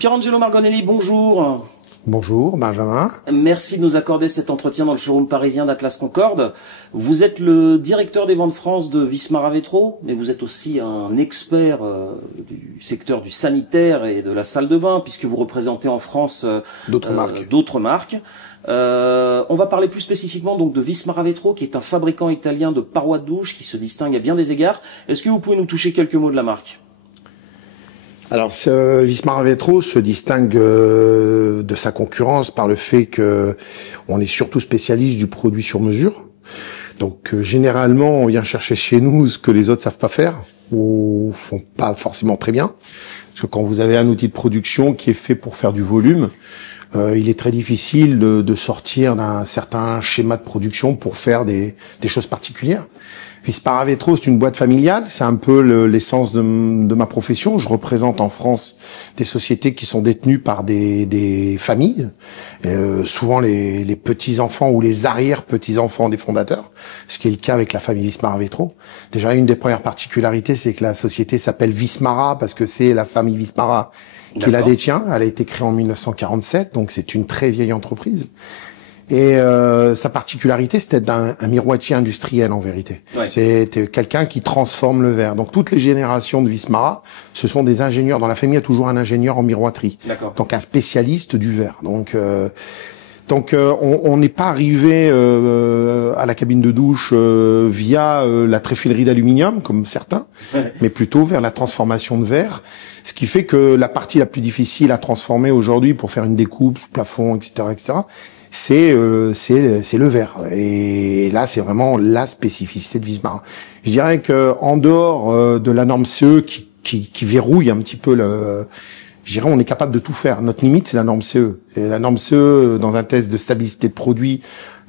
Pierangelo Margonelli, bonjour. Bonjour Benjamin. Merci de nous accorder cet entretien dans le showroom parisien d'Atlas Concorde. Vous êtes le directeur des ventes France de Vismara Vetro, mais vous êtes aussi un expert du secteur du sanitaire et de la salle de bain, puisque vous représentez en France d'autres marques. On va parler plus spécifiquement donc de Vismara Vetro, qui est un fabricant italien de parois de douche qui se distingue à bien des égards. Est-ce que vous pouvez nous toucher quelques mots de la marque ? Alors, Vismara Vetro se distingue de sa concurrence par le fait que on est surtout spécialiste du produit sur mesure. Donc, généralement, on vient chercher chez nous ce que les autres savent pas faire ou font pas forcément très bien. Parce que quand vous avez un outil de production qui est fait pour faire du volume, il est très difficile de sortir d'un certain schéma de production pour faire des choses particulières. Vismara Vetro, c'est une boîte familiale, c'est un peu l'essence de ma profession. Je représente en France des sociétés qui sont détenues par des familles, souvent les petits-enfants ou les arrière-petits-enfants des fondateurs, ce qui est le cas avec la famille Vismara Vetro. Déjà, une des premières particularités, c'est que la société s'appelle Vismara parce que c'est la famille Vismara qui la détient. Elle a été créée en 1947, donc c'est une très vieille entreprise. Et sa particularité, c'était d'être un miroitier industriel en vérité. Ouais. C'était quelqu'un qui transforme le verre. Donc toutes les générations de Vismara, ce sont des ingénieurs. Dans la famille, il y a toujours un ingénieur en miroiterie. Donc un spécialiste du verre. Donc on n'est pas arrivé à la cabine de douche via la tréfilerie d'aluminium, comme certains, mais plutôt vers la transformation de verre. Ce qui fait que la partie la plus difficile à transformer aujourd'hui pour faire une découpe sous plafond, etc., c'est le verre. Et là, c'est vraiment la spécificité de Vismara. Je dirais que en dehors de la norme CE qui verrouille un petit peu je dirais, on est capable de tout faire. Notre limite, c'est la norme CE. Et la norme CE, dans un test de stabilité de produit,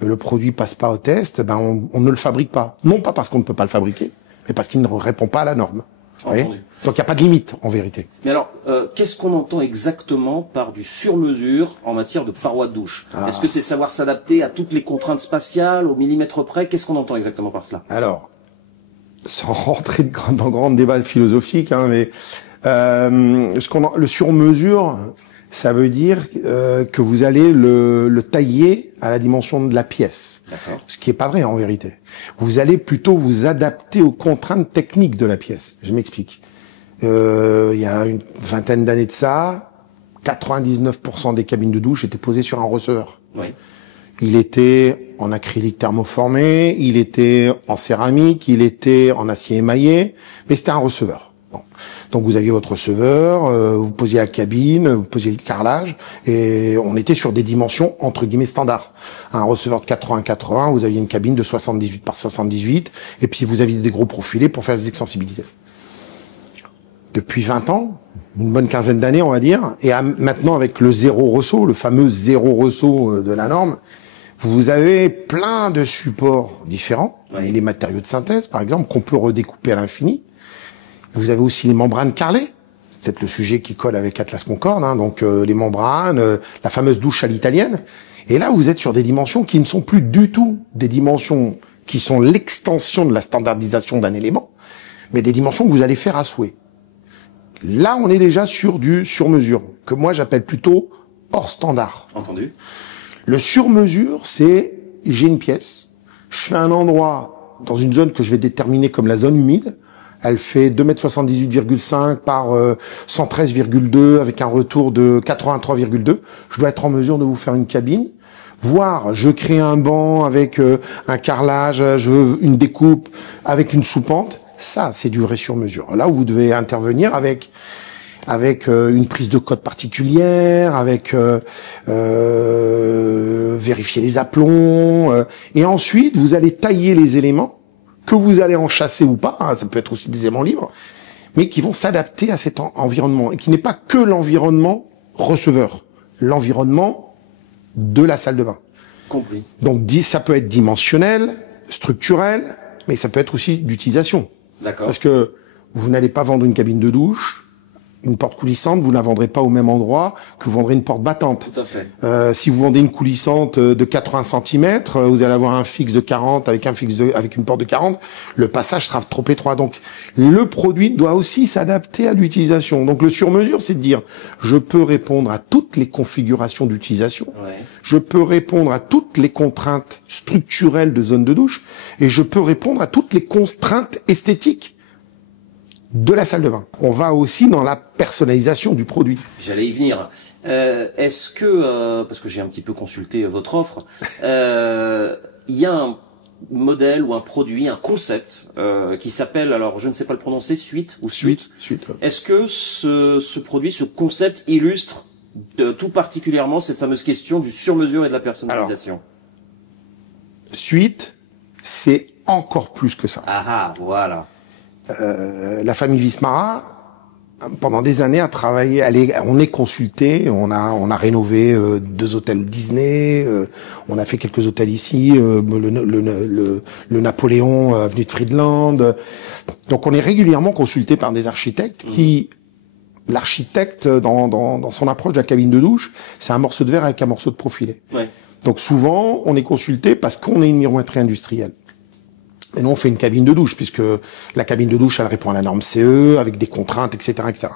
le produit passe pas au test, on ne le fabrique pas. Non pas parce qu'on ne peut pas le fabriquer, mais parce qu'il ne répond pas à la norme. Donc il n'y a pas de limite en vérité. Mais alors, qu'est-ce qu'on entend exactement par du sur-mesure en matière de parois de douche? Est-ce que c'est savoir s'adapter à toutes les contraintes spatiales, au millimètre près? Qu'est-ce qu'on entend exactement par cela? Alors, sans rentrer dans grand débat philosophique, mais le sur-mesure, ça veut dire que vous allez le tailler à la dimension de la pièce. Ce qui est pas vrai en vérité. Vous allez plutôt vous adapter aux contraintes techniques de la pièce. Je m'explique. Il y a une vingtaine d'années de ça, 99% des cabines de douche étaient posées sur un receveur. Oui. Il était en acrylique thermoformé, il était en céramique, il était en acier émaillé, mais c'était un receveur. Bon. Donc vous aviez votre receveur, vous posiez la cabine, vous posiez le carrelage, et on était sur des dimensions entre guillemets standards. Un receveur de 80-80, vous aviez une cabine de 78 par 78, et puis vous aviez des gros profilés pour faire les extensibilités. Depuis 20 ans, une bonne quinzaine d'années on va dire, et maintenant avec le zéro ressaut, le fameux zéro ressaut de la norme, vous avez plein de supports différents, les matériaux de synthèse par exemple, qu'on peut redécouper à l'infini. Vous avez aussi les membranes carrelées, c'est le sujet qui colle avec Atlas Concorde, donc les membranes, la fameuse douche à l'italienne. Et là, vous êtes sur des dimensions qui ne sont plus du tout des dimensions qui sont l'extension de la standardisation d'un élément, mais des dimensions que vous allez faire à souhait. Là, on est déjà sur du sur-mesure, que moi j'appelle plutôt hors standard. Entendu. Le sur-mesure, c'est j'ai une pièce, je fais un endroit dans une zone que je vais déterminer comme la zone humide. Elle fait 2,78 m par 113,2 avec un retour de 83,2. Je dois être en mesure de vous faire une cabine. Voire, je crée un banc avec un carrelage, je veux une découpe avec une soupente. Ça, c'est du vrai sur-mesure. Là où vous devez intervenir avec une prise de code particulière, avec vérifier les aplombs. Et ensuite, vous allez tailler les éléments que vous allez en chasser ou pas, ça peut être aussi des éléments libres, mais qui vont s'adapter à cet environnement, et qui n'est pas que l'environnement receveur, l'environnement de la salle de bain. Compris. Donc ça peut être dimensionnel, structurel, mais ça peut être aussi d'utilisation. D'accord. Parce que vous n'allez pas vendre une cabine de douche une porte coulissante, vous ne la vendrez pas au même endroit que vous vendrez une porte battante. Tout à fait. Si vous vendez une coulissante de 80 cm, vous allez avoir un fixe de 40 avec avec une porte de 40, le passage sera trop étroit. Donc le produit doit aussi s'adapter à l'utilisation. Donc le sur-mesure, c'est de dire je peux répondre à toutes les configurations d'utilisation, Ouais. je peux répondre à toutes les contraintes structurelles de zone de douche et je peux répondre à toutes les contraintes esthétiques de la salle de bain. On va aussi dans la personnalisation du produit. J'allais y venir. Est-ce que, parce que j'ai un petit peu consulté votre offre, il y a un modèle ou un produit, un concept qui s'appelle, alors je ne sais pas le prononcer, Suite ou Suite. Suite. Est-ce que ce produit, ce concept illustre tout particulièrement cette fameuse question du sur-mesure et de la personnalisation? Alors, Suite, c'est encore plus que ça. Ah, voilà. La famille Vismara, pendant des années, a travaillé. On est consulté. On a rénové 2 hôtels Disney. On a fait quelques hôtels ici. Le Napoléon, avenue de Friedland. Donc, on est régulièrement consulté par des architectes qui. L'architecte, dans son approche de la cabine de douche, c'est un morceau de verre avec un morceau de profilé. Ouais. Donc, souvent, on est consulté parce qu'on est une miroiterie industrielle. Et nous, on fait une cabine de douche, puisque la cabine de douche, elle répond à la norme CE, avec des contraintes, etc., etc.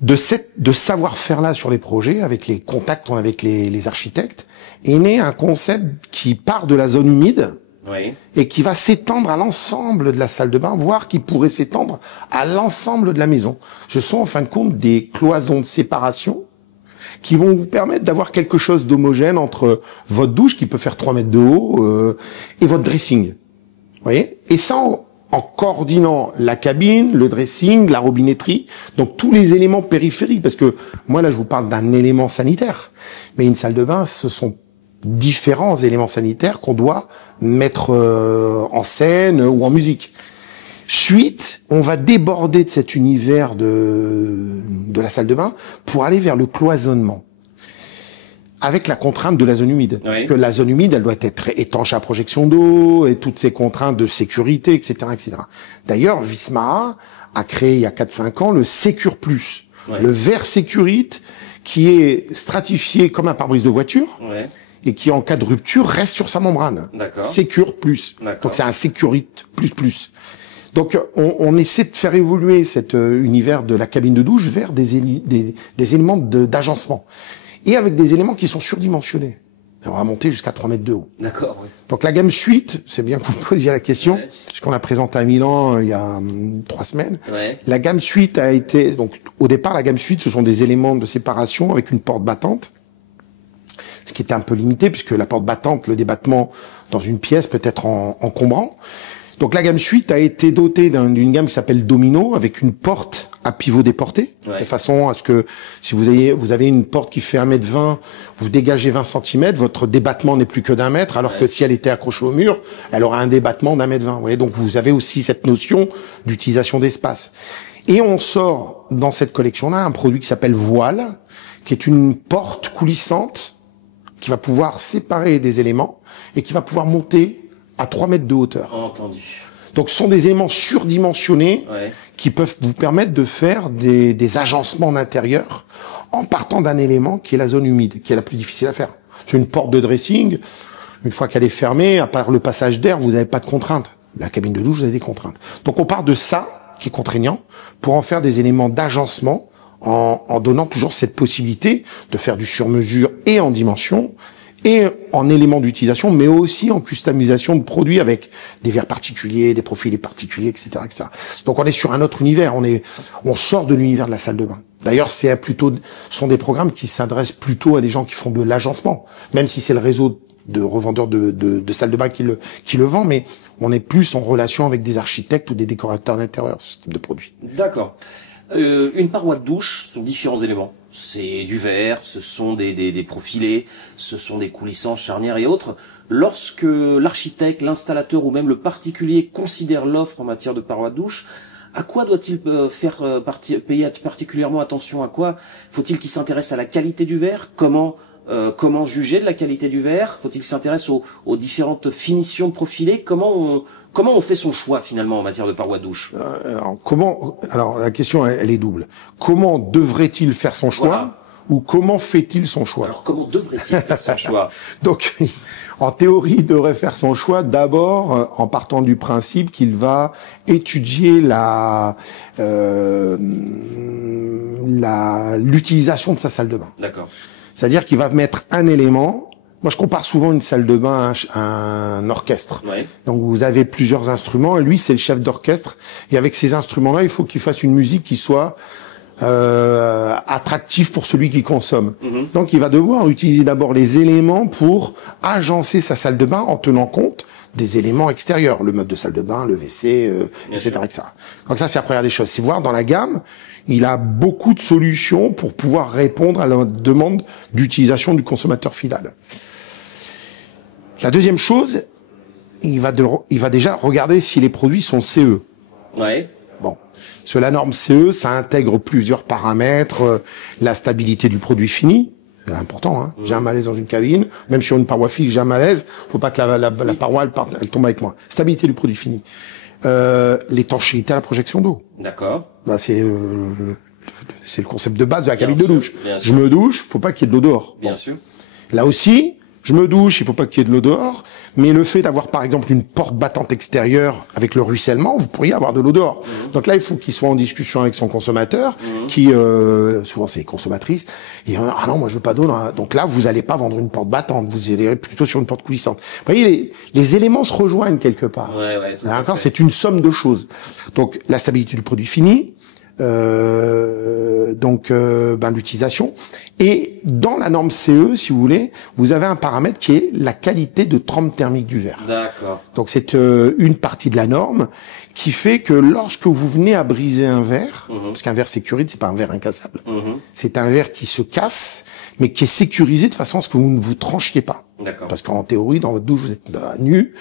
De savoir-faire-là sur les projets, avec les contacts qu'on a avec les architectes, est né un concept qui part de la zone humide, Oui. et qui va s'étendre à l'ensemble de la salle de bain, voire qui pourrait s'étendre à l'ensemble de la maison. Ce sont, en fin de compte, des cloisons de séparation qui vont vous permettre d'avoir quelque chose d'homogène entre votre douche, qui peut faire 3 mètres de haut, et votre dressing. Vous voyez? Et ça, en coordonnant la cabine, le dressing, la robinetterie, donc tous les éléments périphériques, parce que moi là je vous parle d'un élément sanitaire, mais une salle de bain, ce sont différents éléments sanitaires qu'on doit mettre en scène ou en musique. Suite, on va déborder de cet univers de la salle de bain pour aller vers le cloisonnement. Avec la contrainte de la zone humide. Oui. Parce que la zone humide, elle doit être étanche à projection d'eau et toutes ces contraintes de sécurité, etc., etc. D'ailleurs, Vismara a créé il y a 4-5 ans le Secure Plus. Ouais. Le verre Securite qui est stratifié comme un pare-brise de voiture. Ouais. Et qui, en cas de rupture, reste sur sa membrane. D'accord. Secure Plus. D'accord. Donc c'est un Securite plus. Donc on essaie de faire évoluer cet univers de la cabine de douche vers des éléments d'agencement. Et avec des éléments qui sont surdimensionnés. On va monter jusqu'à 3 mètres de haut. D'accord. Oui. Donc la gamme Suite, c'est bien que vous me posiez la question, Ouais. puisqu'on l'a présenté à Milan il y a 3 semaines. Ouais. La gamme Suite a été... Donc au départ, la gamme Suite, ce sont des éléments de séparation avec une porte battante. Ce qui était un peu limité, puisque la porte battante, le débattement dans une pièce peut être encombrant. Donc la gamme Suite a été dotée d'une gamme qui s'appelle Domino, avec une porte à pivot déporté, Ouais. de façon à ce que si vous avez une porte qui fait 1,20 m, vous dégagez 20 cm, votre débattement n'est plus que d'1 mètre, alors Ouais. que si elle était accrochée au mur, elle aurait un débattement d'1,20 m. Vous voyez, donc vous avez aussi cette notion d'utilisation d'espace. Et on sort dans cette collection-là un produit qui s'appelle Voile, qui est une porte coulissante qui va pouvoir séparer des éléments et qui va pouvoir monter à 3 mètres de hauteur. Entendu. Donc ce sont des éléments surdimensionnés Ouais. qui peuvent vous permettre de faire des agencements en intérieur en partant d'un élément qui est la zone humide, qui est la plus difficile à faire. C'est une porte de dressing, une fois qu'elle est fermée, à part le passage d'air, vous n'avez pas de contraintes. La cabine de douche, vous avez des contraintes. Donc on part de ça, qui est contraignant, pour en faire des éléments d'agencement en donnant toujours cette possibilité de faire du sur-mesure et en dimension, et en éléments d'utilisation, mais aussi en customisation de produits avec des verres particuliers, des profilés particuliers, etc., etc. Donc on est sur un autre univers, on sort de l'univers de la salle de bain. D'ailleurs, ce sont des programmes qui s'adressent plutôt à des gens qui font de l'agencement, même si c'est le réseau de revendeurs de salles de bain qui le vend, mais on est plus en relation avec des architectes ou des décorateurs d'intérieur, ce type de produit. D'accord. Une paroi de douche, ce sont différents éléments. C'est du verre, ce sont des profilés, ce sont des coulissants, charnières et autres. Lorsque l'architecte, l'installateur ou même le particulier considère l'offre en matière de paroi de douche, à quoi doit-il payer particulièrement attention? À quoi faut-il qu'il s'intéresse à la qualité du verre? Comment juger de la qualité du verre? Faut-il qu'il s'intéresse aux différentes finitions de profilés? Comment Comment on fait son choix finalement en matière de parois de douche? Alors la question elle est double. Comment devrait-il faire son choix? Voilà. Ou comment fait-il son choix? Alors comment devrait-il faire son choix? Donc, en théorie, il devrait faire son choix d'abord en partant du principe qu'il va étudier l'utilisation de sa salle de bain. D'accord. C'est-à-dire qu'il va mettre un élément. Moi, je compare souvent une salle de bain à un orchestre. Ouais. Donc, vous avez plusieurs instruments et lui, c'est le chef d'orchestre. Et avec ces instruments-là, il faut qu'il fasse une musique qui soit attractif pour celui qui consomme. Donc il va devoir utiliser d'abord les éléments pour agencer sa salle de bain en tenant compte des éléments extérieurs, le meuble de salle de bain, le WC, etc., etc. Donc ça c'est la première des choses. C'est voir dans la gamme, il a beaucoup de solutions pour pouvoir répondre à la demande d'utilisation du consommateur final. La deuxième chose, il va déjà regarder si les produits sont CE. Ouais. Bon. Sur la norme CE, ça intègre plusieurs paramètres, la stabilité du produit fini, c'est important, hein. J'ai un malaise dans une cabine, même sur une paroi fixe, j'ai un malaise, faut pas que la paroi elle tombe avec moi. Stabilité du produit fini. L'étanchéité à la projection d'eau. D'accord. Bah c'est le concept de base de la cabine de douche. Je me douche, faut pas qu'il y ait de l'eau dehors. Bien sûr. Là aussi, je me douche, il faut pas qu'il y ait de l'eau dehors, mais le fait d'avoir par exemple une porte battante extérieure avec le ruissellement, vous pourriez avoir de l'eau dehors. Donc là, il faut qu'il soit en discussion avec son consommateur, qui souvent c'est les consommatrices, et ah non, moi je veux pas d'eau. Donc là, vous allez pas vendre une porte battante, vous allez plutôt sur une porte coulissante. Vous voyez, les éléments se rejoignent quelque part. Ouais, d'accord, c'est une somme de choses. Donc la stabilité du produit fini. L'utilisation. Et dans la norme CE, si vous voulez, vous avez un paramètre qui est la qualité de trempe thermique du verre. D'accord. Donc c'est une partie de la norme qui fait que lorsque vous venez à briser un verre, parce qu'un verre sécurisé, c'est pas un verre incassable, c'est un verre qui se casse, mais qui est sécurisé de façon à ce que vous ne vous tranchiez pas. D'accord. Parce qu'en théorie, dans votre douche, vous êtes nu,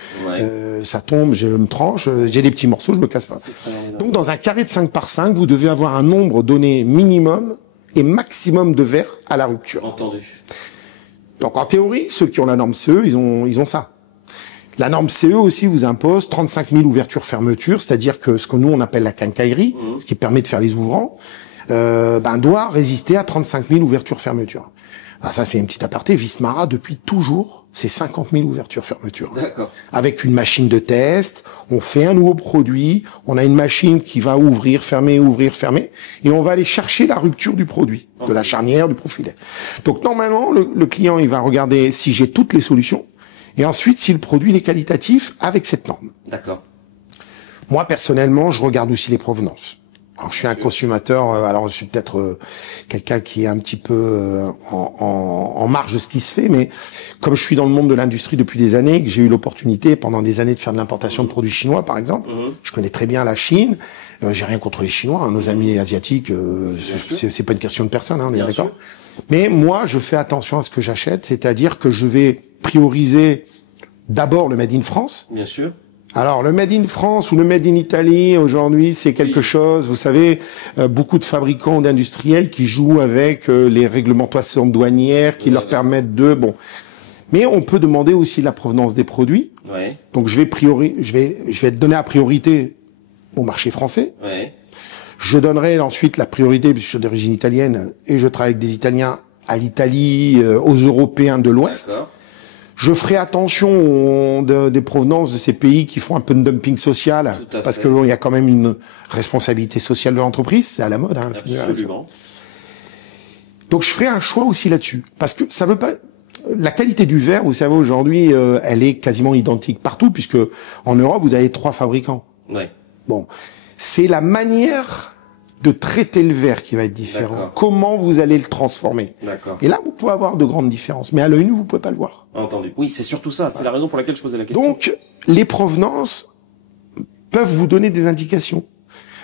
ça tombe, je me tranche, j'ai des petits morceaux, je me casse pas. Donc dans un carré de 5 par 5, vous devez avoir un nombre donné minimum et maximum de verres à la rupture. Entendu. Donc en théorie, ceux qui ont la norme CE, ils ont ça. La norme CE aussi vous impose 35 000 ouvertures-fermetures, c'est-à-dire que ce que nous on appelle la quincaillerie, ce qui permet de faire les ouvrants, doit résister à 35 000 ouvertures-fermetures. Ah, ça c'est une petite aparté. Vismara depuis toujours, c'est 50 000 ouvertures-fermetures. D'accord. Avec une machine de test, on fait un nouveau produit, on a une machine qui va ouvrir, fermer, et on va aller chercher la rupture du produit, de la charnière, du profilet. Donc normalement, le client il va regarder si j'ai toutes les solutions, et ensuite si le produit est qualitatif avec cette norme. D'accord. Moi personnellement, je regarde aussi les provenances. Alors je suis un consommateur, alors je suis peut-être quelqu'un qui est un petit peu en marge de ce qui se fait, mais comme je suis dans le monde de l'industrie depuis des années, que j'ai eu l'opportunité pendant des années de faire de l'importation de produits chinois par exemple, je connais très bien la Chine, j'ai rien contre les Chinois, hein, nos amis asiatiques, c'est pas une question de personne, hein, on est d'accord. Mais moi je fais attention à ce que j'achète, c'est-à-dire que je vais prioriser d'abord le Made in France. Bien sûr. Alors, le Made in France ou le Made in Italy, aujourd'hui, c'est quelque chose, vous savez, beaucoup de fabricants d'industriels qui jouent avec les réglementations douanières qui leur permettent de... Bon. Mais on peut demander aussi la provenance des produits. Ouais. Donc, je vais donner la priorité au marché français. Ouais. Je donnerai ensuite la priorité, puisque je suis d'origine italienne, et je travaille avec des Italiens à l'Italie, aux Européens de l'Ouest. D'accord. Je ferai attention des provenances de ces pays qui font un peu de dumping social, parce que il y a quand même une responsabilité sociale de l'entreprise, c'est à la mode. Hein, absolument. Donc je ferai un choix aussi là-dessus, parce que ça veut pas. La qualité du verre, vous savez aujourd'hui, elle est quasiment identique partout, puisque en Europe vous avez 3 fabricants. Ouais. Bon, c'est la manière de traiter le verre qui va être différent. Comment vous allez le transformer. D'accord. Et là, vous pouvez avoir de grandes différences. Mais à l'œil nu, vous pouvez pas le voir. Entendu. Oui, c'est surtout ça. C'est la raison pour laquelle je posais la question. Donc, les provenances peuvent vous donner des indications.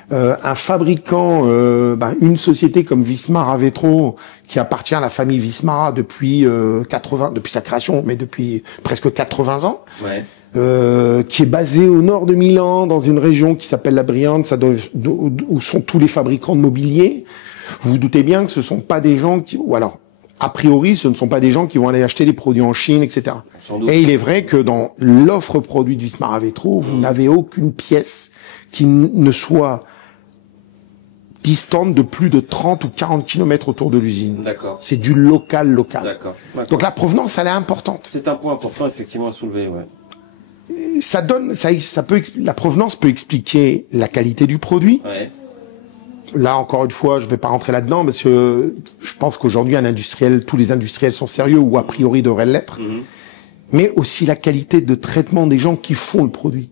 Un fabricant, une société comme Vismara Vetro, qui appartient à la famille Vismara depuis depuis sa création, mais depuis presque 80 ans. Ouais. Qui est basé au nord de Milan, dans une région qui s'appelle la Brianza, où sont tous les fabricants de mobilier. Vous vous doutez bien que ce sont pas des gens qui... Ou alors, a priori, ce ne sont pas des gens qui vont aller acheter des produits en Chine, etc. Sans doute. Et il est vrai que dans l'offre produit de Wismar Avetro, vous n'avez aucune pièce qui ne soit distante de plus de 30 ou 40 kilomètres autour de l'usine. D'accord. C'est du local. D'accord. Donc la provenance, elle est importante. C'est un point important effectivement à soulever, ouais. La provenance peut expliquer la qualité du produit. Ouais. Là, encore une fois, je vais pas rentrer là-dedans parce que je pense qu'aujourd'hui, tous les industriels sont sérieux ou a priori devraient l'être. Mais aussi la qualité de traitement des gens qui font le produit.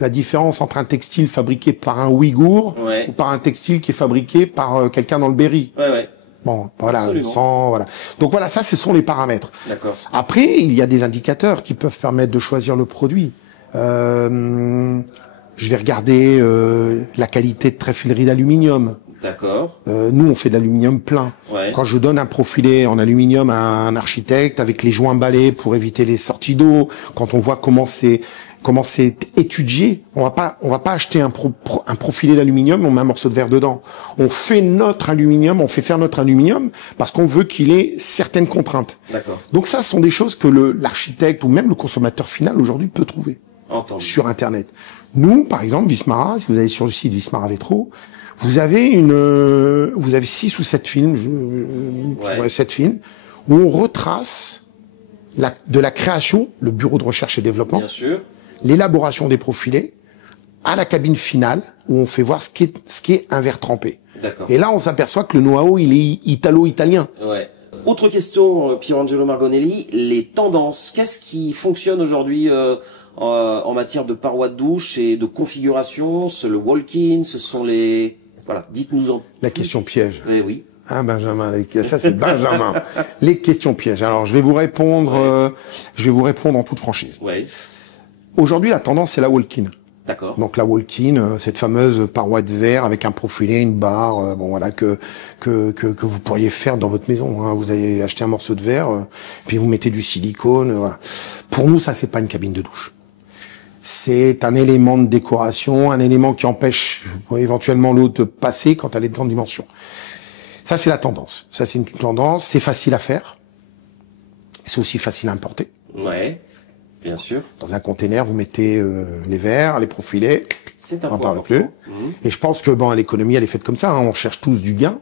La différence entre un textile fabriqué par un Ouïghour ou par un textile qui est fabriqué par quelqu'un dans le Berry. Ouais. Bon, voilà, Absolument. voilà. Donc voilà, ça, ce sont les paramètres. D'accord. Après, il y a des indicateurs qui peuvent permettre de choisir le produit. Je vais regarder la qualité de tréfilerie d'aluminium. D'accord. Nous, on fait de l'aluminium plein. Ouais. Quand je donne un profilé en aluminium à un architecte avec les joints balais pour éviter les sorties d'eau, quand on voit comment c'est étudié, on va pas acheter un profilé d'aluminium, on met un morceau de verre dedans. On fait faire notre aluminium parce qu'on veut qu'il ait certaines contraintes. D'accord. Donc ça, ce sont des choses que l'architecte ou même le consommateur final aujourd'hui peut trouver. Entendu. Sur Internet. Nous, par exemple, Vismara, si vous allez sur le site Vismara Avetro, vous avez 6 ou 7 films, 7 films, où on retrace de la création, le bureau de recherche et développement, Bien sûr. l'élaboration des profilés, à la cabine finale, où on fait voir ce qui est un verre trempé. D'accord. Et là, on s'aperçoit que le know-how, il est italo-italien. Ouais. Autre question, Pierangelo Margonelli, les tendances. Qu'est-ce qui fonctionne aujourd'hui en matière de parois de douche et de configuration? C'est le walk-in, ce sont les... Voilà, dites-nous-en. La question piège. Eh oui. Ah, Benjamin, ça c'est Benjamin. Les questions pièges. Alors, je vais vous répondre en toute franchise. Ouais. Aujourd'hui, la tendance, c'est la walk-in. D'accord. Donc la walk-in, cette fameuse paroi de verre avec un profilé, une barre, que vous pourriez faire dans votre maison. Hein. Vous allez acheter un morceau de verre, puis vous mettez du silicone. Voilà. Pour nous, ça c'est pas une cabine de douche. C'est un élément de décoration, un élément qui empêche éventuellement l'eau de passer quand elle est de grande dimension. Ça c'est la tendance. Ça c'est une tendance. C'est facile à faire. C'est aussi facile à importer. Ouais. Bien sûr. Dans un container, vous mettez les verres, les profilés. C'est un on n'en point parle plus. Et je pense que l'économie, elle est faite comme ça. Hein. On cherche tous du gain.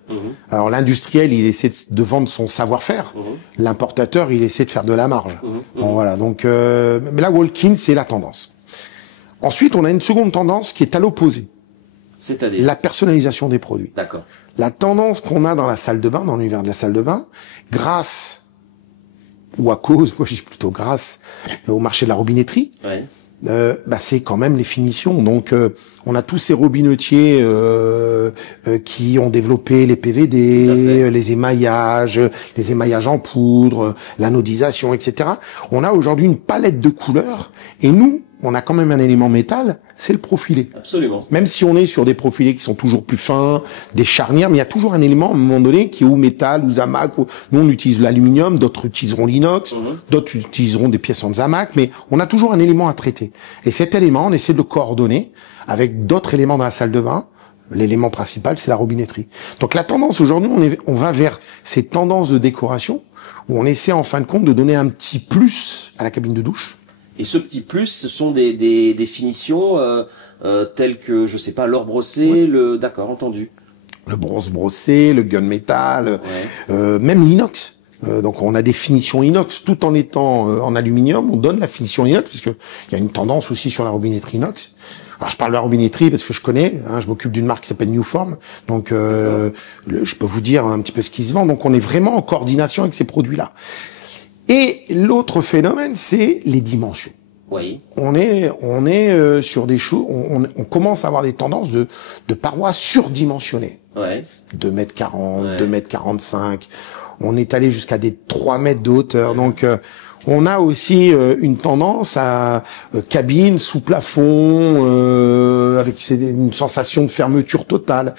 Alors l'industriel, il essaie de vendre son savoir-faire. L'importateur, il essaie de faire de la marge. Bon, voilà. Donc, mais la walk-in, c'est la tendance. Ensuite, on a une seconde tendance qui est à l'opposé. C'est-à-dire la personnalisation des produits. D'accord. La tendance qu'on a dans la salle de bain, dans l'univers de la salle de bain, grâce ou à cause, moi je dis plutôt grâce au marché de la robinetterie, c'est quand même les finitions. Donc on a tous ces robinetiers qui ont développé les PVD, les émaillages en poudre, l'anodisation, etc. On a aujourd'hui une palette de couleurs et nous, on a quand même un élément métal, c'est le profilé. Absolument. Même si on est sur des profilés qui sont toujours plus fins, des charnières, mais il y a toujours un élément à un moment donné qui est ou métal ou zamac. Nous on utilise l'aluminium, d'autres utiliseront l'inox, d'autres utiliseront des pièces en zamac, mais on a toujours un élément à traiter. Et cet élément, on essaie de le coordonner avec d'autres éléments dans la salle de bain. L'élément principal, c'est la robinetterie. Donc la tendance aujourd'hui, on va vers ces tendances de décoration où on essaie en fin de compte de donner un petit plus à la cabine de douche. Et ce petit plus, ce sont des finitions telles que, je sais pas, l'or brossé, d'accord, entendu. Le bronze brossé, le gunmetal, même l'inox. Donc on a des finitions inox tout en étant en aluminium. On donne la finition inox parce que il y a une tendance aussi sur la robinetterie inox. Alors je parle de la robinetterie parce que je connais. Je m'occupe d'une marque qui s'appelle Newform. Donc je peux vous dire un petit peu ce qui se vend. Donc on est vraiment en coordination avec ces produits-là. Et l'autre phénomène, c'est les dimensions. Oui. On est sur des choses, on commence à avoir des tendances de parois surdimensionnées. Ouais. 2m40, 2m45. On est allé jusqu'à des 3 mètres de hauteur. Donc, on a aussi une tendance à cabine sous plafond, avec une sensation de fermeture totale.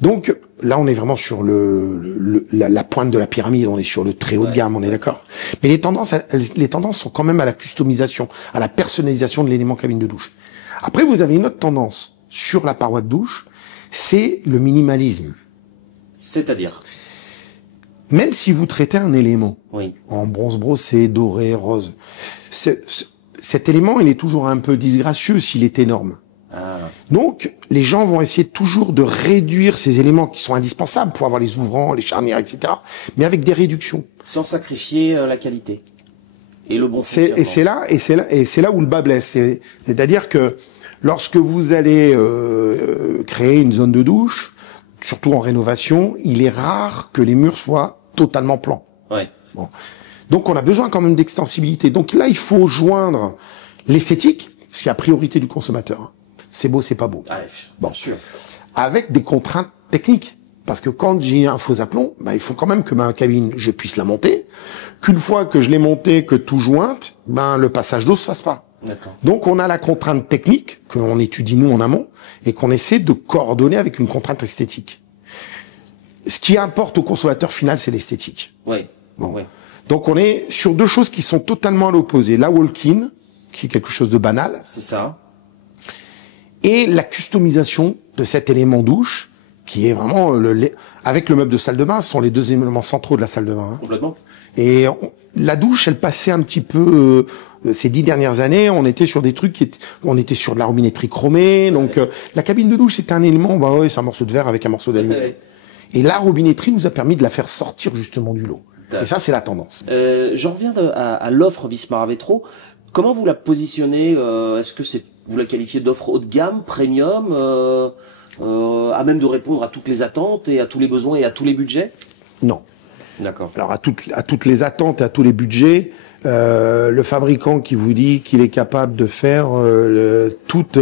Donc là, on est vraiment sur la pointe de la pyramide, on est sur le très haut de gamme, on est d'accord. Mais les tendances sont quand même à la customisation, à la personnalisation de l'élément cabine de douche. Après, vous avez une autre tendance sur la paroi de douche, c'est le minimalisme. C'est-à-dire Même si vous traitez un élément Oui. en bronze brossé, doré, rose, cet élément, il est toujours un peu disgracieux s'il est énorme. Ah. Donc, les gens vont essayer toujours de réduire ces éléments qui sont indispensables pour avoir les ouvrants, les charnières, etc., mais avec des réductions. Sans sacrifier la qualité et le bon C'est là où le bas blesse. C'est-à-dire que lorsque vous allez créer une zone de douche, surtout en rénovation, il est rare que les murs soient totalement plans. Ouais. Bon. Donc on a besoin quand même d'extensibilité. Donc là, il faut joindre l'esthétique, parce qu'il y a priorité du consommateur. Hein. C'est beau, c'est pas beau. Ah, Bon. bien sûr. Avec des contraintes techniques. Parce que quand j'ai un faux aplomb, il faut quand même que ma cabine, je puisse la monter. Qu'une fois que je l'ai montée, que tout jointe, le passage d'eau se fasse pas. D'accord. Donc on a la contrainte technique qu'on étudie nous en amont et qu'on essaie de coordonner avec une contrainte esthétique. Ce qui importe au consommateur final, c'est l'esthétique. Oui. Bon. Oui. Donc on est sur deux choses qui sont totalement à l'opposé. La walk-in, qui est quelque chose de banal, C'est ça. et la customisation de cet élément douche, qui est vraiment avec le meuble de salle de bain, ce sont les deux éléments centraux de la salle de bain. Hein. Complètement. Et la douche, elle passait un petit peu ces 10 dernières années, on était sur des trucs on était sur de la robinetterie chromée, donc la cabine de douche c'était un élément, c'est un morceau de verre avec un morceau d'aluminium. Ouais. Et la robinetterie nous a permis de la faire sortir justement du lot. Et ça, c'est la tendance. J'en reviens à l'offre Vismara Vétro. Comment vous la positionnez Est-ce que vous la qualifiez d'offre haut de gamme, premium, à même de répondre à toutes les attentes et à tous les besoins et à tous les budgets? Non. D'accord. Alors à toutes les attentes et à tous les budgets, le fabricant qui vous dit qu'il est capable de faire toutes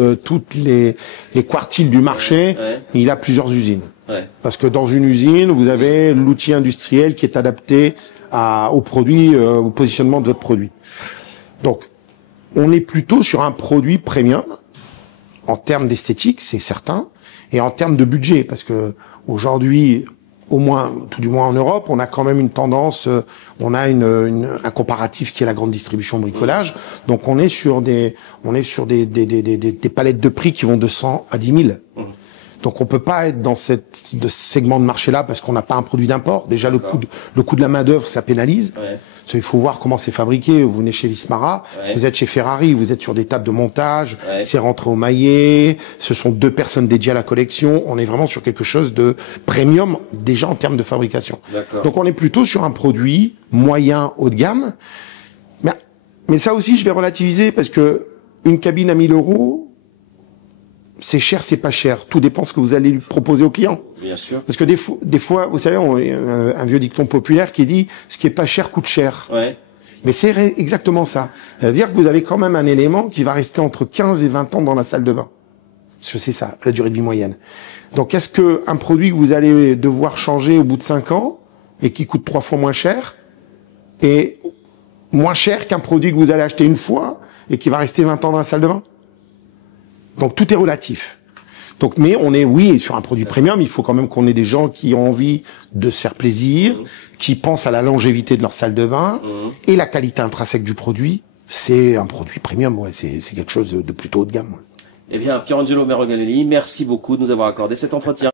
les quartiles du marché, Ouais. il a plusieurs usines. Ouais. Parce que dans une usine, vous avez l'outil industriel qui est adapté au produit, au positionnement de votre produit. Donc, on est plutôt sur un produit premium en termes d'esthétique, c'est certain, et en termes de budget, parce que aujourd'hui, au moins, tout du moins en Europe, on a quand même une tendance, on a un comparatif qui est la grande distribution bricolage. Donc on est sur des palettes de prix qui vont de 100 à 10 000. Donc on peut pas être dans ce segment de marché-là parce qu'on n'a pas un produit d'import. Déjà le coût de la main d'œuvre, ça pénalise. Ouais. Parce qu'il faut voir comment c'est fabriqué. Vous venez chez Vismara, Ouais. vous êtes chez Ferrari, vous êtes sur des tables de montage, Ouais. c'est rentré au maillet, ce sont 2 personnes dédiées à la collection. On est vraiment sur quelque chose de premium déjà en termes de fabrication. D'accord. Donc on est plutôt sur un produit moyen haut de gamme. Mais ça aussi, je vais relativiser parce que une cabine à 1 000 €, c'est cher, c'est pas cher. Tout dépend ce que vous allez lui proposer au client. Bien sûr. Parce que des fois, vous savez, un vieux dicton populaire qui dit « ce qui est pas cher coûte cher Ouais. ». Mais c'est exactement ça. C'est-à-dire que vous avez quand même un élément qui va rester entre 15 et 20 ans dans la salle de bain. Parce que c'est ça, la durée de vie moyenne. Donc est-ce que un produit que vous allez devoir changer au bout de 5 ans et qui coûte 3 fois moins cher est moins cher qu'un produit que vous allez acheter une fois et qui va rester 20 ans dans la salle de bain? Donc tout est relatif. Donc, mais on est, oui, sur un produit premium, il faut quand même qu'on ait des gens qui ont envie de se faire plaisir, qui pensent à la longévité de leur salle de bain et la qualité intrinsèque du produit. C'est un produit premium, ouais, c'est quelque chose de plutôt haut de gamme. Ouais. Eh bien, Pierangelo Meroganelli, merci beaucoup de nous avoir accordé cet entretien.